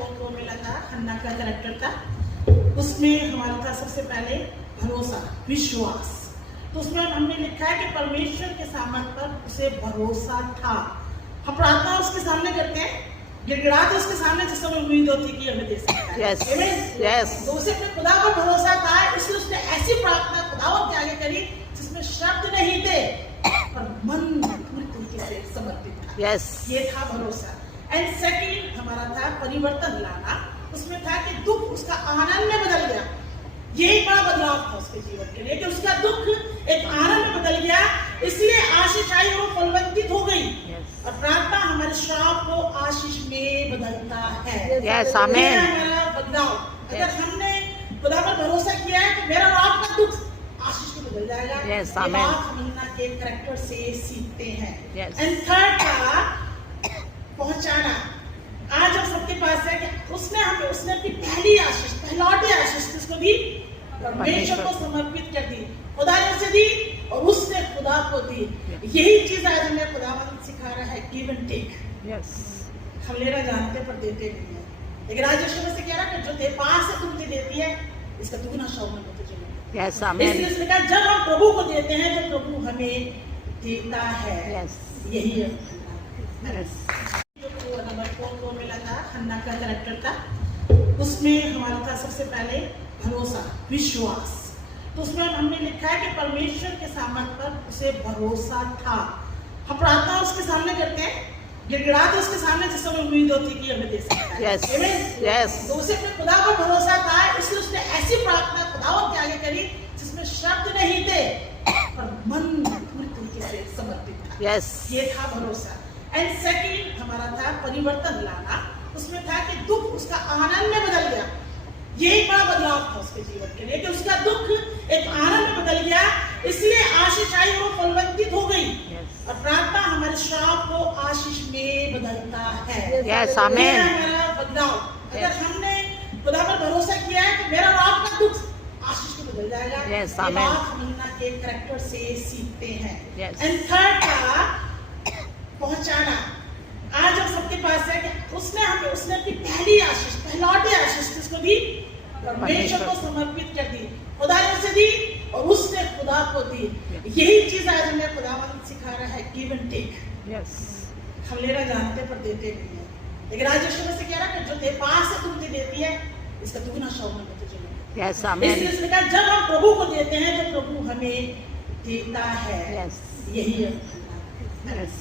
Phone को मिला था, खन्ना का कैरेक्टर था, उसमें हमारा था सबसे पहले भरोसा, विश्वास। तो उसमें हमने लिखा है कि परमेश्वर के सामर्थ्य पर उसे भरोसा था। हम प्रार्थना उसके सामने करते हैं, गिड़गिड़ाते उसके सामने, जिस समय उम्मीद होती कि हमें दे सकता है। यस यस तो उसे अपने खुदा पर भरोसा था, इसलिए उसने ऐसी प्रार्थना खुदावंत के आगे करी जिसमें शब्द नहीं थे पर मन पूरी तरीके से समर्पित था। यस ये था भरोसा। एंड सेकंड हमारा था परिवर्तन लाना। उसमें था कि दुख उसका आनंद में बदल गया। ये एक बड़ा बदलाव था उसके जीवन के लिए कि उसका दुख एक आनंद में बदल गया, इसलिए आशीष आई और फलवंतित हो गई। और प्रार्थना हमारे श्राप को आशीष में बदलता है। यस आमीन। हमारा बदलाव, अगर हमने खुदा पर भरोसा किया है तो मेरा और आपका दुख आशीष में बदल जाएगा। यस ये आमीन। बात हम अन्ना के कैरेक्टर से सीखते हैं। यस। एंड थर्ड था पहुंचाना। आज हम सबके पास है कि उसने अपनी पहली आशीष, पहलौटी आशीष जिसको दी, परमेश्वर को समर्पित कर दी, खुदा ने उसे दी और उसने खुदा को दी। यही चीज आज हमें खुदावंत सिखा रहा है, गिव एंड टेक। यस हम लेना जानते पर देते नहीं है, लेकिन आज यीशु मसीह कह रहा है कि जो तेरे पास है तुमसे देती है, इसका दुगना शौगन में तुझे मिलेगा। यस आमीन। इसलिए उसने कहा जब हम प्रभु को देते हैं, जब प्रभु हमें देता है। यस यही है। यस नंबर 4 को मिला था, खन्ना का कैरेक्टर था, उसमें हमारा था सबसे पहले भरोसा, विश्वास। तो उसमें हमने लिखा है कि परमेश्वर के सामर्थ्य पर उसे भरोसा था। हम प्रार्थना उसके सामने करते हैं, गिड़गिड़ाते उसके सामने, जिस समय उम्मीद होती कि हमें दे सकता है। यस यस तो उसे अपने खुदा पर भरोसा था, इसलिए उसने ऐसी प्रार्थना खुदावंत के आगे करी जिसमें शब्द नहीं थे पर मन पूरी तरीके से समर्पित था। यस ये था भरोसा। एंड सेकंड हमारा था परिवर्तन लाना। उसमें था कि दुख उसका आनंद में बदल गया। ये एक बड़ा बदलाव था उसके जीवन के लिए कि उसका दुख एक आनंद में बदल गया, इसलिए आशीष आई और फलवंतित हो गई। और प्रार्थना हमारे श्राप को आशीष में बदलता है। यस ये आमीन। हमारा बदलाव, अगर हमने खुदा पर भरोसा किया है तो मेरा और आपका दुख आशीष में बदल जाएगा। Yes, ये amen. बात हम अन्ना के कैरेक्टर से सीखते हैं। Yes. एंड थर्ड था पहुंचाना। आज हम सबके पास है कि उसने अपनी पहली आशीष, पहलौटी आशीष जिसको दी, परमेश्वर को समर्पित कर दी, खुदा ने उसे दी और उसने खुदा को दी। यही चीज आज हमें खुदावंत सिखा रहा है, गिव एंड टेक। यस हम लेना जानते पर देते नहीं है, लेकिन आज यीशु मसीह कह रहा है कि जो तेरे पास है तुमसे देती है, इसका दुगना शौगन में तुझे मिलेगा। यस आमीन। इसलिए उसने कहा जब हम प्रभु को देते हैं, जब प्रभु हमें देता है। यस यही है। यस